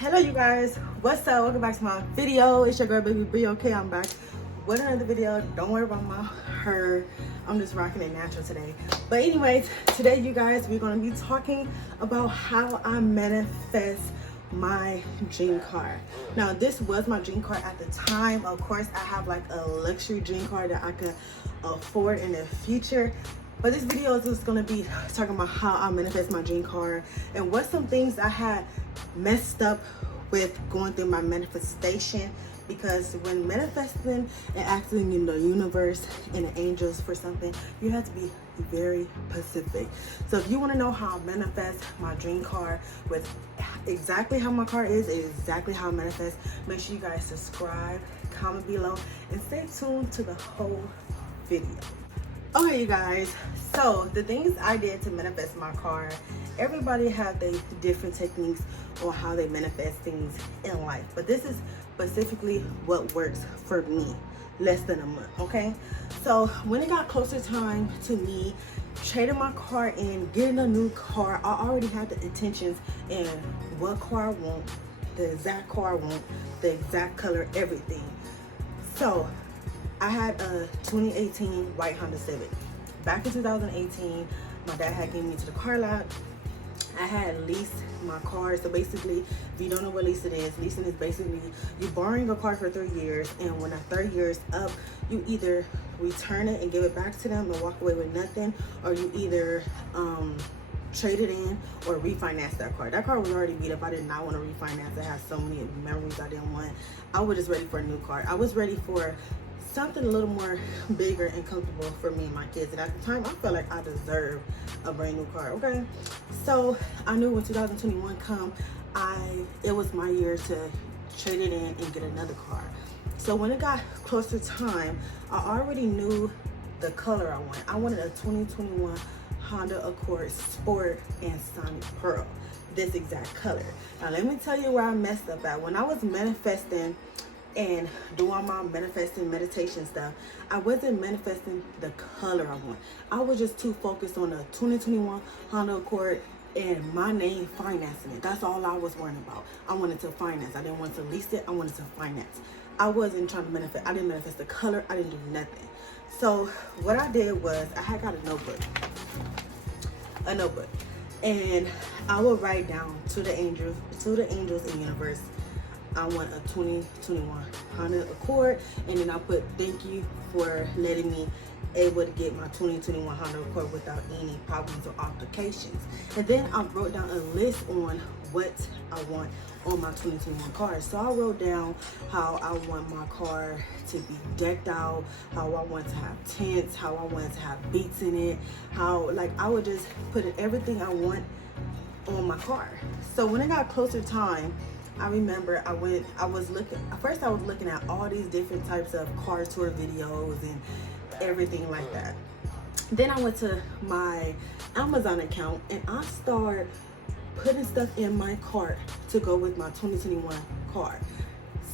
Hello you guys, what's up? Welcome back to my video. It's your girl baby Bree. Okay, I'm back with another video. Don't worry about my hair, I'm just rocking it natural today. But anyways, today you guys, we're going to be talking about how I manifest my dream car. Now this was my dream car at the time. Of course I have like a luxury dream car that I could afford in the future, but this video is just going to be talking about how I manifest my dream car and what some things I had messed up with going through my manifestation. Because when manifesting and asking in the universe and the angels for something, you have to be very specific. So if you want to know how I manifest my dream car with exactly how my car is and exactly how I manifest, make sure you guys subscribe, comment below, and stay tuned to the whole video. Okay you guys, so the things I did to manifest my car, everybody have their different techniques on how they manifest things in life, but this is specifically what works for me. Less than a month, okay? So when it got closer time to me trading my car in, getting a new car, I already had the intentions in what car I want, the exact car I want, the exact color, everything. So I had a 2018 white Honda Civic. Back in 2018, my dad had given me to the car lot. I had leased my car. So basically, if you don't know what leasing is basically you borrowing a car for 3 years, and when that 3 years up, you either return it and give it back to them and walk away with nothing, or you either trade it in or refinance that car. That car was already beat up. I did not want to refinance. I had so many memories I didn't want. I was just ready for a new car. I was ready for something a little more bigger and comfortable for me and my kids. And at the time, I felt like I deserved a brand new car, okay? So I knew when 2021 come, it was my year to trade it in and get another car. So when it got closer time, I already knew the color I wanted. I wanted a 2021 Honda Accord Sport and Sonic Pearl, this exact color. Now let me tell you where I messed up at. When I was manifesting and doing my manifesting meditation stuff, I wasn't manifesting the color I want. I was just too focused on the 2021 Honda Accord and my name financing it. That's all I was worrying about. I wanted to finance. I didn't want to lease it. I wanted to finance. I wasn't trying to manifest. I didn't manifest the color. I didn't do nothing. So what I did was I had got a notebook, and I would write down to the angels in universe, I want a 2021 Honda Accord, and then I put thank you for letting me able to get my 2021 Honda Accord without any problems or complications. And then I wrote down a list on what I want on my 2021 car. So I wrote down how I want my car to be decked out, how I want to have tents, how I want to have beats in it, how like I would just put everything I want on my car. So when it got closer time, I remember I was looking at all these different types of car tour videos and everything like that. Then I went to my Amazon account and I started putting stuff in my cart to go with my 2021 car.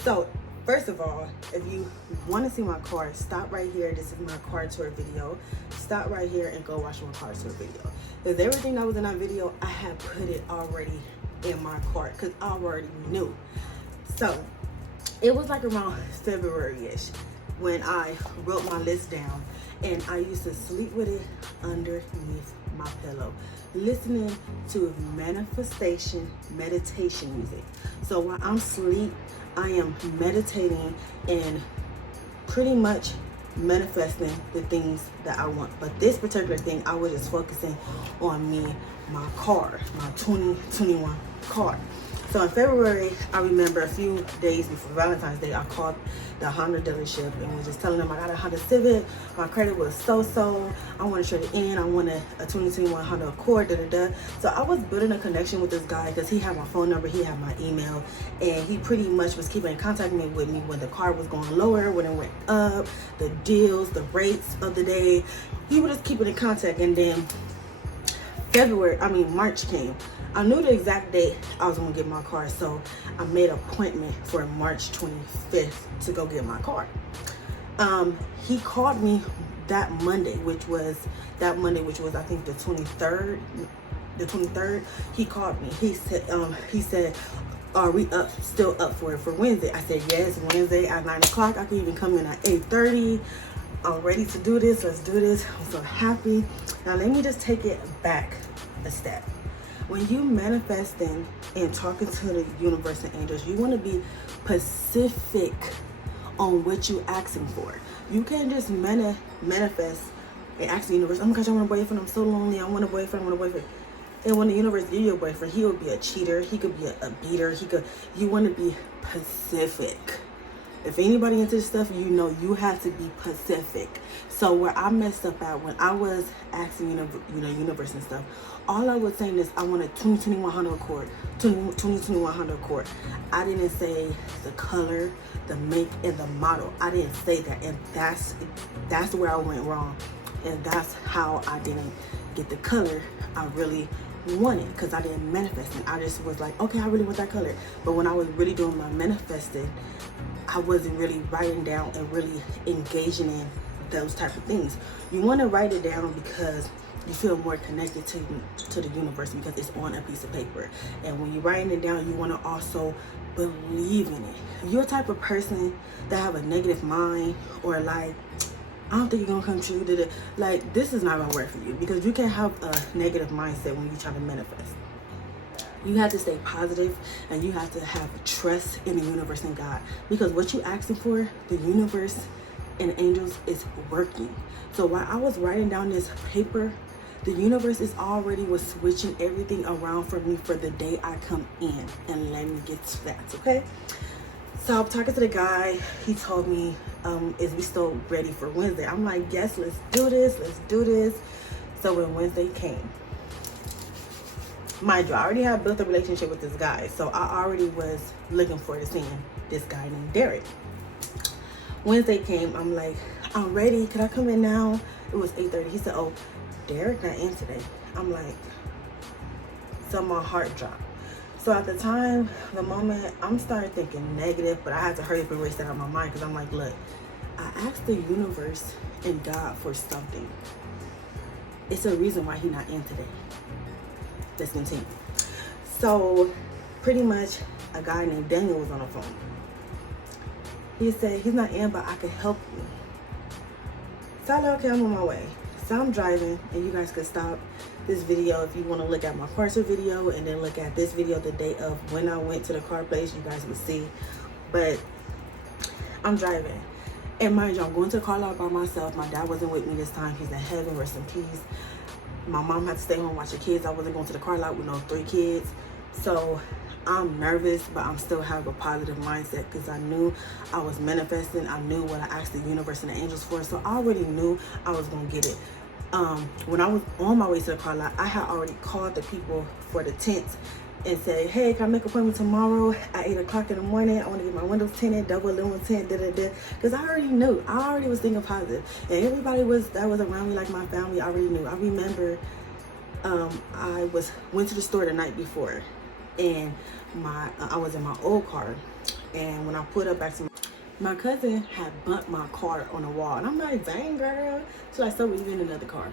So first of all, if you want to see my car, stop right here. This is my car tour video. Stop right here and go watch my car tour video. Because everything that was in that video, I had put it already in my cart because I already knew. So it was like around February-ish when I wrote my list down, and I used to sleep with it underneath my pillow, listening to meditation music. So while I'm asleep, I am meditating and pretty much manifesting the things that I want. But this particular thing, I was just focusing on me, my car, my 2021 car. So in February, I remember a few days before Valentine's Day, I called the Honda dealership and was just telling them I got a Honda Civic, my credit was so-so, I want to trade it in, I wanted a 2021 Honda Accord, So I was building a connection with this guy because he had my phone number, he had my email, and he pretty much was keeping in contact with me when the car was going lower, when it went up, the deals, the rates of the day. He was just keeping in contact. And then March came. I knew the exact date I was gonna get my car, so I made an appointment for March 25th to go get my car. He called me that Monday, which was I think the 23rd. He called me. He said, are we still up for it for Wednesday? I said yes, Wednesday at 9 o'clock. I could even come in at 8:30. I'm ready to do this. Let's do this. I'm so happy. Now let me just take it back a step. When you manifesting and talking to the universe and angels, you want to be specific on what you asking for. You can't just manifest and ask the universe, oh my gosh, I want a boyfriend, I'm so lonely, I want a boyfriend, I want a boyfriend. And when the universe gives you a boyfriend, he will be a cheater, he could be a beater, you want to be specific. If anybody into this stuff, you know you have to be specific. So where I messed up at when I was asking universe and stuff, all I was saying is I want a 2021 Honda Accord, 2021 Honda Accord. I didn't say the color, the make, and the model. I didn't say that, and that's where I went wrong, and that's how I didn't get the color I really wanted, because I didn't manifest it. I just was like, okay, I really want that color. But when I was really doing my manifesting, I wasn't really writing down and really engaging in those type of things. You want to write it down because you feel more connected to the universe, because it's on a piece of paper. And when you're writing it down, you want to also believe in it. If you're a type of person that have a negative mind, or like, I don't think you're gonna come true, like, this is not gonna work for you, because you can't have a negative mindset when you try to manifest. You have to stay positive, and you have to have trust in the universe and God, because what you asking for, the universe and angels is working. So while I was writing down this paper, the universe was switching everything around for me for the day I come in. And let me get to that, okay? So I'm talking to the guy. He told me, is we still ready for Wednesday? I'm like, yes, let's do this. So when Wednesday came, mind you, I already had built a relationship with this guy, so I already was looking forward to seeing this guy named Derek. Wednesday came, I'm like, I'm ready, can I come in now? It was 8:30. He said, oh, Derek not in today. I'm like, so my heart dropped. So at the time, the moment, I'm starting thinking negative, but I had to hurry up and erase that out of my mind, because I'm like, look, I asked the universe and God for something. It's a reason why he's not in today. Let's continue. So pretty much a guy named Daniel was on the phone. He said, he's not in, but I can help you. So I like, okay, I'm on my way. So I'm driving, and you guys could stop this video if you want to look at my parcel video, and then look at this video the day of when I went to the car place. You guys will see. But I'm driving, and mind you, I'm going to the car lot by myself. My dad wasn't with me this time. He's in heaven, rest in peace. My mom had to stay home watch the kids. I wasn't going to the car lot with no 3 kids. So I'm nervous, but I'm still have a positive mindset, because I knew I was manifesting. I knew what I asked the universe and the angels for. So I already knew I was going to get it. When I was on my way to the car lot, I had already called the people for the tents and said, hey, can I make an appointment tomorrow at 8 o'clock in the morning? I want to get my windows tinted, double aluminum tint, because I already knew. I already was thinking positive. And everybody that was around me, like my family, I already knew. I remember I went to the store the night before, and I was in my old car, and when I put up back to my cousin had bumped my car on the wall, and I'm like, dang girl. So like, so we get in another car.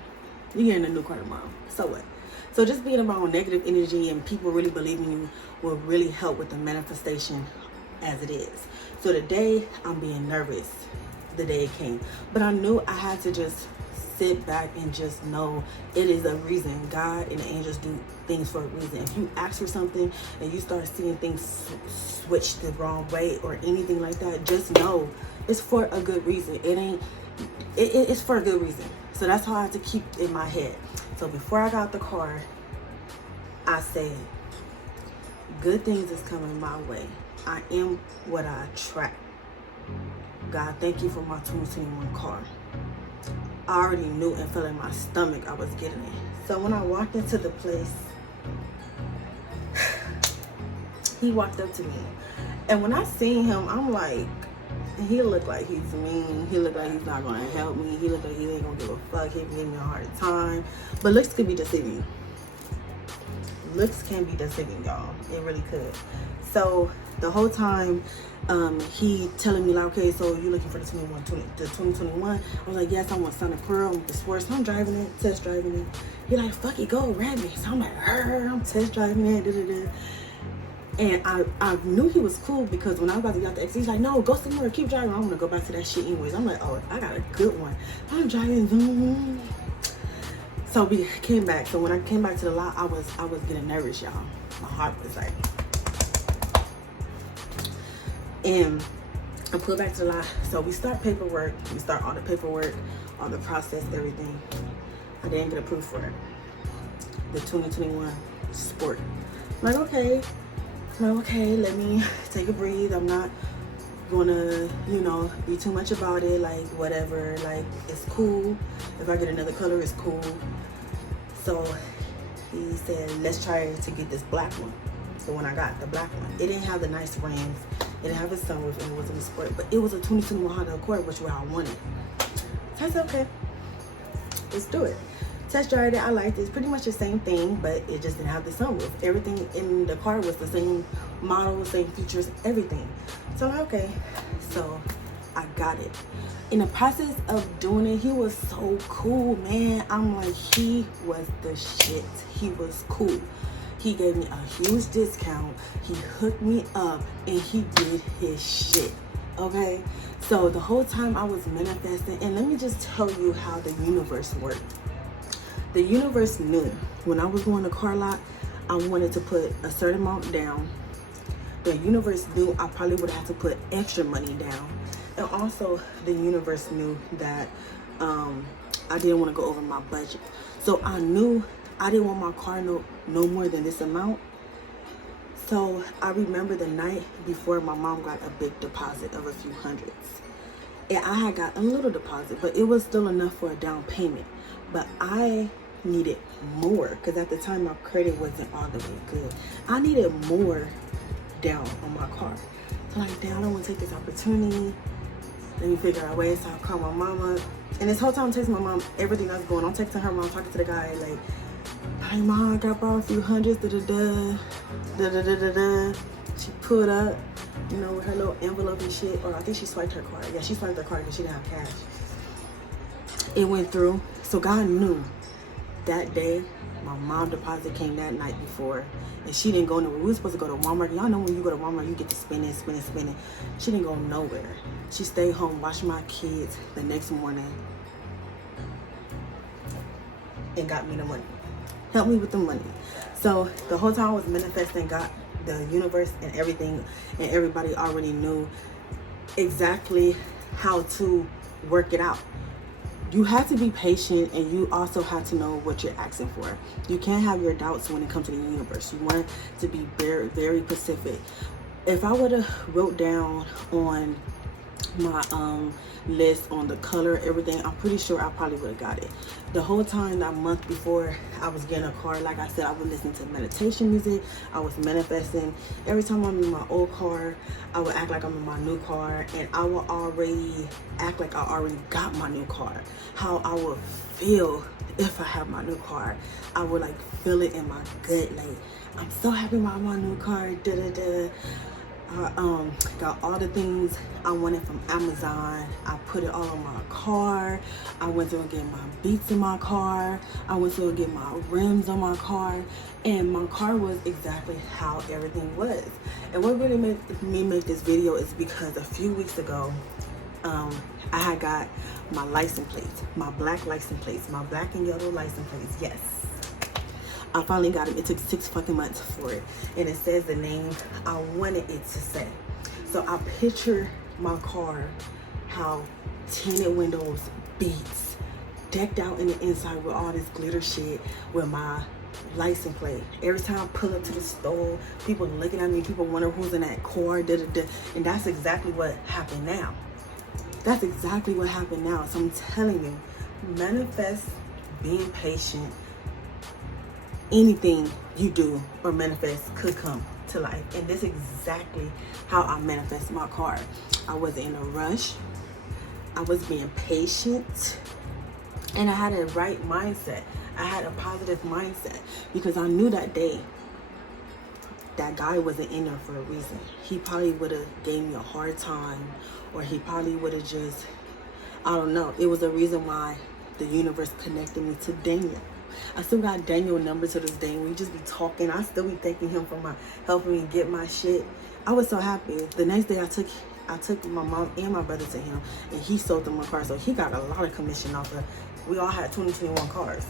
You get in a new car tomorrow. So what? So just being around negative energy and people really believing you will really help with the manifestation as it is. So today I'm being nervous the day it came, but I knew I had to just sit back and just know it is a reason. God and the angels do things for a reason. If you ask for something and you start seeing things switch the wrong way or anything like that, just know it's for a good reason. It's for a good reason. So that's how I have to keep in my head. So before I got the car, I said, good things is coming my way. I am what I attract. God, thank you for my 2021 car. I already knew and felt in my stomach I was getting it. So when I walked into the place, he walked up to me. And when I seen him, I'm like, he looked like he's mean. He looked like he's not going to help me. He looked like he ain't going to give a fuck. He gave me a hard time. But looks could be deceiving. Looks can be deceiving, y'all. It really could. So the whole time, he telling me like, okay, so you looking for the 2021? I was like, yes, I want Sonic Pearl. I'm the sports. So I'm driving it, test driving it. He like, fuck it, go grab me. So I'm like, I'm test driving it. And I knew he was cool because when I was about to get out the exit, he's like, no, go somewhere, keep driving. I'm gonna go back to that shit anyways. I'm like, oh, I got a good one. I'm driving. So we came back. So when I came back to the lot, I was getting nervous, y'all. My heart was like, and I pulled back to the lot. So we start paperwork. We start all the paperwork, all the process, everything. I didn't get approved for it. The 2021 Sport. I'm like, okay. Let me take a breathe. I'm not gonna, be too much about it. Like, whatever. Like, it's cool. If I get another color, it's cool. So he said, let's try to get this black one. So when I got the black one, it didn't have the nice rims. It didn't have a sunroof, and it wasn't a Sport. But it was a 2021 Honda Accord, which was what I wanted. So I said, okay, let's do it. Test drive it. I liked it. It's pretty much the same thing, but it just didn't have the sunroof. Everything in the car was the same model, same features, everything. So okay, so I got it. In the process of doing it, he was so cool, man. I'm like, he was the shit. He was cool. He gave me a huge discount. He hooked me up, and he did his shit. Okay, so the whole time I was manifesting, and let me just tell you how the universe worked. The universe knew when I was going to car lot, I wanted to put a certain amount down. The universe knew I probably would have to put extra money down. And also the universe knew that I didn't want to go over my budget. So I knew I didn't want my car no more than this amount. So I remember the night before my mom got a big deposit of a few hundreds. And I had got a little deposit, but it was still enough for a down payment. But I needed more because at the time my credit wasn't all the way good. I needed more down on my car. So like, damn, I don't want to take this opportunity. Let me figure out ways. So I call my mama. And this whole time I'm texting my mom everything that's going on. I'm texting her mom, talking to the guy like, hey mom, I got borrowed a few hundreds, She pulled up, with her little envelope and shit. Or I think she swiped her card. Yeah, she swiped her card because she didn't have cash. It went through. So God knew that day my mom deposit came that night before, and she didn't go nowhere. We were supposed to go to Walmart. Y'all know when you go to Walmart, you get to spending. She didn't go nowhere. She stayed home, watched my kids the next morning, and got me the money. Helped me with the money. So the whole time I was manifesting, got the universe and everything, and everybody already knew exactly how to work it out. You have to be patient, and you also have to know what you're asking for. You can't have your doubts when it comes to the universe. You want to be very, very specific. If I would have wrote down on my list on the color, everything, I'm pretty sure I probably would have got it. The whole time, that month before I was getting a car, like I said, I was listening to meditation music. I was manifesting. Every time I'm in my old car, I would act like I'm in my new car, and I would already act like I already got my new car. How I would feel if I have my new car. I would like feel it in my gut, like I'm so happy about my new car. I got all the things I wanted from Amazon. I put it all on my car. I went to go get my beats in my car. I went to go get my rims on my car. And my car was exactly how everything was. And what really made me make this video is because a few weeks ago, I had got my license plates, my black license plates, my black and yellow license plates, yes. I finally got it. It took 6 fucking months for it. And it says the name I wanted it to say. So I picture my car, how tinted windows, beats, decked out in the inside with all this glitter shit, with my license plate. Every time I pull up to the store, people looking at me, people wonder who's in that car, and that's exactly what happened now. That's exactly what happened now. So I'm telling you, manifest being patient. Anything you do or manifest could come to life. And this is exactly how I manifest my car. I wasn't in a rush. I was being patient. And I had a right mindset. I had a positive mindset because I knew that day that guy wasn't in there for a reason. He probably would have gave me a hard time, or he probably would have I don't know. It was a reason why the universe connected me to Daniel. I still got Daniel number to this day. We just be talking. I still be thanking him for helping me get my shit. I was so happy. The next day I took my mom and my brother to him, and he sold them a car, so he got a lot of commission off of. We all had 2021 cars.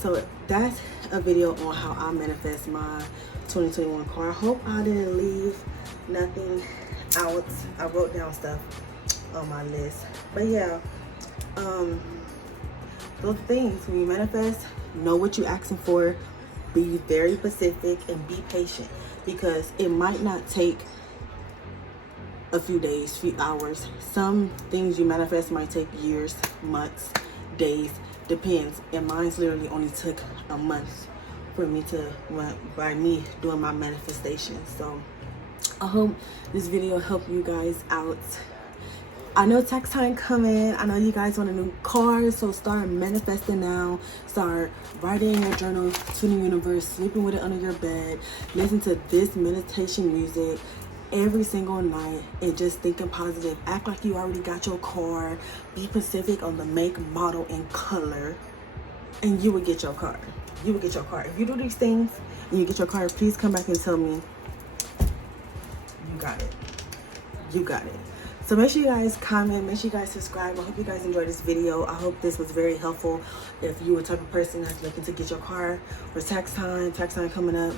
So that's a video on how I manifest my 2021 car. I hope I didn't leave nothing out. I wrote down stuff on my list, but yeah, those things, when you manifest, know what you're asking for, be very specific, and be patient, because it might not take a few days, few hours. Some things you manifest might take years, months, days, depends. And mine's literally only took a month for me to, by me doing my manifestation. So I hope this video helped you guys out. I know tax time coming. I know you guys want a new car, so start manifesting now. Start writing in your journal to the universe, sleeping with it under your bed, listen to this meditation music every single night, and just thinking positive. Act like you already got your car. Be specific on the make, model, and color, and you will get your car. You will get your car. If you do these things and you get your car, please come back and tell me you got it. You got it. So make sure you guys comment, make sure you guys subscribe. I hope you guys enjoyed this video. I hope this was very helpful if you were the type of person that's looking to get your car for tax time coming up.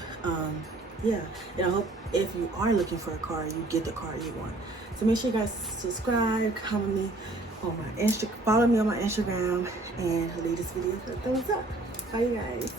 Yeah, and I hope if you are looking for a car, you get the car you want. So make sure you guys subscribe, comment me on my follow me on my Instagram, and leave this video a thumbs up. Bye, you guys.